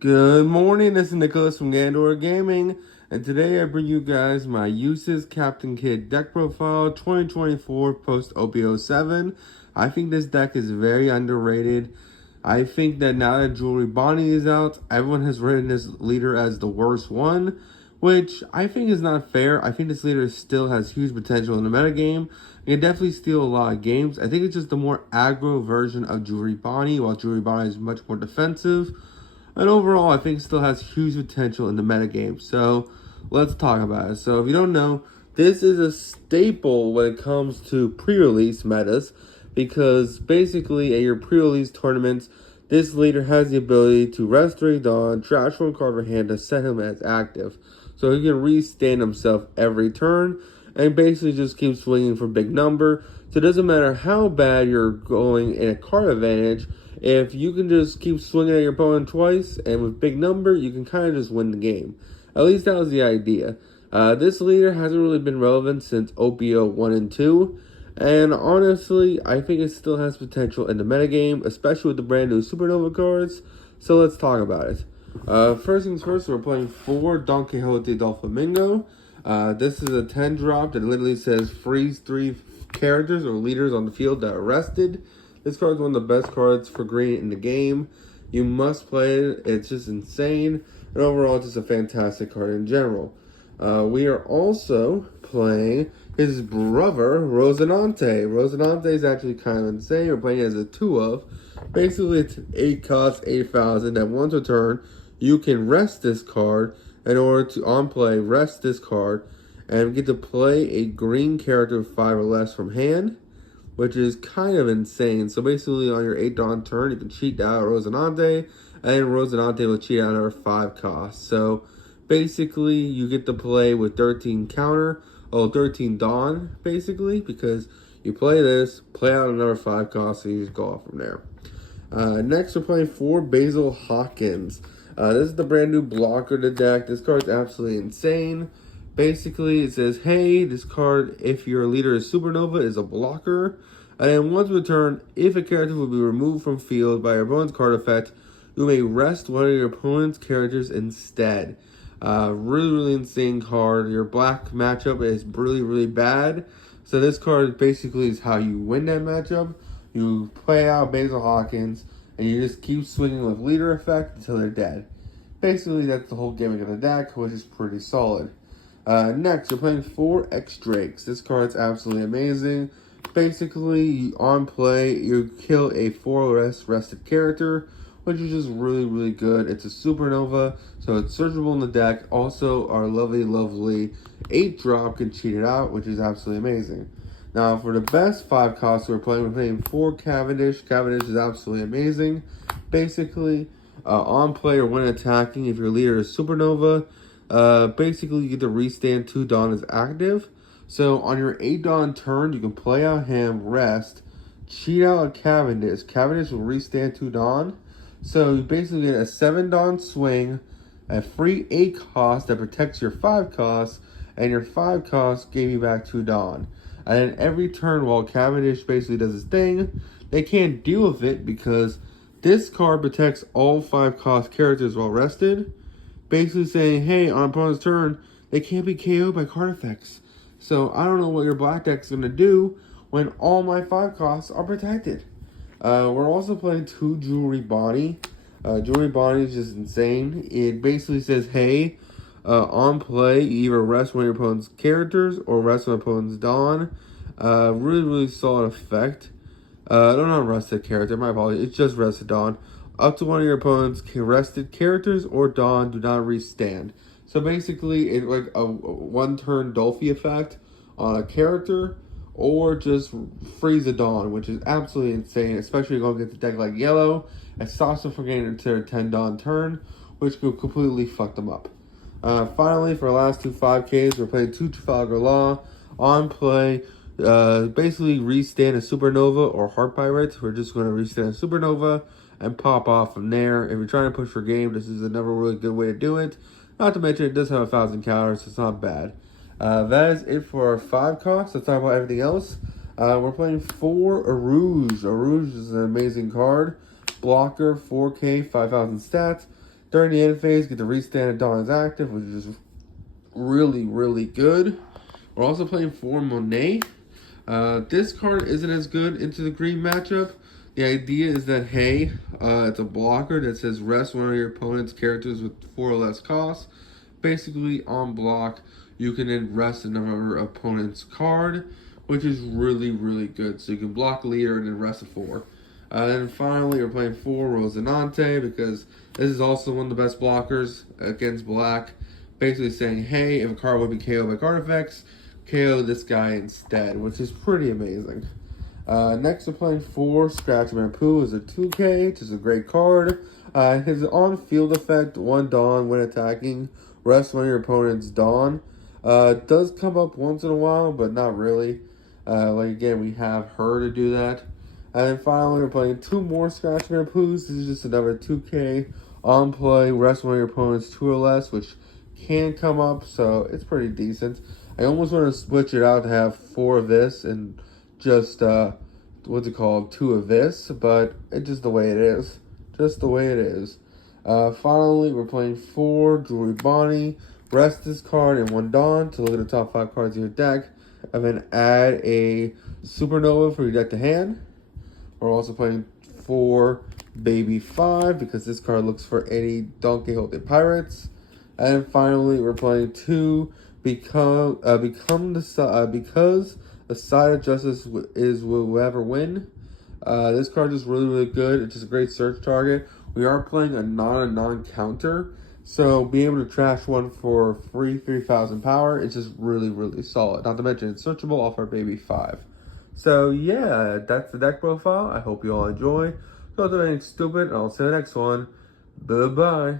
Good morning, this is Nicholas from Gandor Gaming, and today I bring you guys my Eustass Captain Kid deck profile 2024 post OP07. I think this deck is very underrated. I think that now that Jewelry Bonnie is out, everyone has written this leader as the worst one, which I think is not fair. I think this leader still has huge potential in the metagame. It can definitely steal a lot of games. I think it's just the more aggro version of Jewelry Bonnie, while Jewelry Bonnie is much more defensive. And overall, I think it still has huge potential in the metagame. So let's talk about it. So if you don't know, this is a staple when it comes to pre-release metas, because basically at your pre-release tournaments, this leader has the ability to Restoration Dawn, trash one card for hand to set him as active. So he can restand himself every turn and basically just keep swinging for big number. So it doesn't matter how bad you're going in a card advantage, if you can just keep swinging at your opponent twice, and with big number, you can kind of just win the game. At least that was the idea. This leader hasn't really been relevant since OP01 and 2, and honestly, I think it still has potential in the metagame, especially with the brand new Supernova cards, so let's talk about it. First things first, we're playing 4 Don Quixote Doflamingo. This is a 10 drop that literally says freeze 3 characters or leaders on the field that are rested. This card is one of the best cards for green in the game. You must play it. It's just insane. And overall, it's just a fantastic card in general. We are also playing his brother, Rosinante. Rosinante is actually kind of insane. We're playing as a 2 of. Basically, it's 8 cost, 8,000. That once a turn, you can rest this card in order to, on play, rest this card and get to play a green character with 5 or less from hand, which is kind of insane. So basically, on your 8 Dawn turn, you can cheat out Rosinante, and Rosinante will cheat out our 5 cost. So basically, you get to play with 13 counter, 13 Dawn, basically, because you play this, play out another 5 cost, and you just go off from there. Next, we're playing 4 Basil Hawkins. This is the brand new blocker to deck. This card's absolutely insane. Basically, it says, hey, this card, if your leader is Supernova, is a blocker. And then once per turn, if a character will be removed from field by your opponent's card effect, you may rest one of your opponent's characters instead. Really insane card. Your black matchup is really bad. So this card basically is how you win that matchup. You play out Basil Hawkins, and you just keep swinging with leader effect until they're dead. Basically, that's the whole gimmick of the deck, which is pretty solid. Next, we're playing 4 X-Drakes. This card's absolutely amazing. Basically, on play, you kill a 4 or less rested character, which is just really good. It's a Supernova, so it's searchable in the deck. Also, our lovely 8 drop can cheat it out, which is absolutely amazing. Now, for the best 5 costs we're playing 4 Cavendish. Cavendish is absolutely amazing. Basically, on play or when attacking, if your leader is Supernova, basically you get to restand 2 Dawn as active. So on your 8 Dawn turn, you can play out him, rest, cheat out a Cavendish. Cavendish will restand 2 Dawn. So you basically get a 7 Dawn swing, a free 8 cost that protects your 5 costs, and your 5 costs gave you back 2 Dawn. And then every turn while Cavendish basically does his thing, they can't deal with it because this card protects all 5 cost characters while rested. Basically saying, hey, on opponent's turn, they can't be KO'd by card effects. So I don't know what your black deck's going to do when all my 5 costs are protected. We're also playing 2 Jewelry Bonnie. Jewelry Bonnie is just insane. It basically says, hey, on play, you either rest one of your opponent's characters or rest one of your opponent's Dawn. Really solid effect. Not rested character, my apologies. It's just rested Dawn. Up to one of your opponent's rested characters or Dawn do not restand. So basically, it's like a 1-turn Dolphy effect on a character, or just freeze a Dawn, which is absolutely insane, especially if you go get the deck like yellow. It stops them from getting into their 10 Dawn turn, which could completely fuck them up. Finally, for our last 2 5Ks, we're playing 2 Trafalgar Law. On play, basically restand a Supernova or Heart Pirate. We're just going to restand a Supernova and pop off from there. If you're trying to push for game, this is another really good way to do it. Not to mention, it does have 1,000 counters, so it's not bad. That is it for our 5 costs. Let's talk about everything else. We're playing 4 Arouge. Arouge is an amazing card. Blocker, 4K, 5,000 stats. During the end phase, get the restand Dawn is active, which is really, really good. We're also playing 4 Monet. This card isn't as good into the green matchup. The idea is that, hey, it's a blocker that says rest one of your opponent's characters with 4 or less costs. Basically, on block, you can then rest another opponent's card, which is really, really good. So you can block a leader and then rest a 4. Then finally, we're playing 4 Rosinante because this is also one of the best blockers against black. Basically saying, hey, if a card would be KO'd by card effects, KO this guy instead, which is pretty amazing. Next, we're playing 4 Scratch Mampoo is a 2K, which is a great card. His on-field effect, 1 Dawn when attacking, rest one of your opponent's Dawn. Does come up once in a while, but not really. Like again, we have her to do that. And then finally, we're playing 2 more Scratch Mampoos. This is just another 2K on play, rest one of your opponent's 2 or less, which can come up, so it's pretty decent. I almost want to switch it out to have 4 of this and just, 2 of this, but it's just the way it is. Just the way it is. Finally, we're playing 4 Jewelry Bonnie. Rest this card and 1 Dawn to look at the top 5 cards in your deck, and then add a Supernova for your deck to hand. We're also playing 4 Baby 5 because this card looks for any Don Quixote Pirates. And finally, we're playing 2 because the side of justice is will whoever win. This card is really, really good. It's just a great search target. We are playing a non-counter, so being able to trash one for free 3,000 power is just really, really solid. Not to mention it's searchable off our Baby 5. So yeah, that's the deck profile. I hope you all enjoy. Don't do anything stupid, and I'll see you in the next one. Bye-bye.